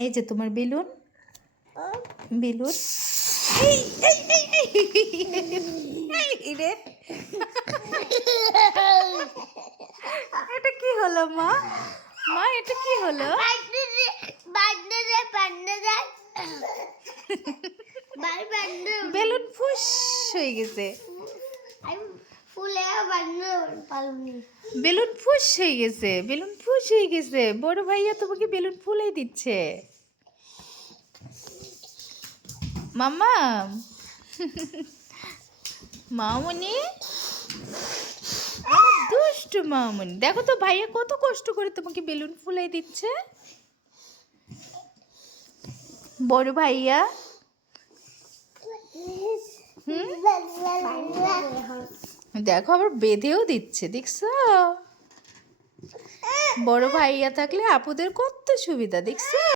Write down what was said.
এই যে তোমার বেলুন বেলুন রে এটা কি হলো মা মা এটা কি হলো বেলুন ফুস হয়ে গেছে বেলুন ফুস হয়ে গেছে বেলুন ফুস হয়ে গেছে বড় ভাইয়া তোমাকে বেলুন ফুলে দিচ্ছে মাম্মা মামনি দুষ্টু মামনি দেখো তো ভাইয়া কত কষ্ট করে তোমাকে বেলুন ফুলাই দিচ্ছে বড় ভাইয়া দেখো আবার বেঁধেও দিচ্ছে দেখছো বড় ভাইয়া থাকলে আপুদের কত সুবিধা দেখছো।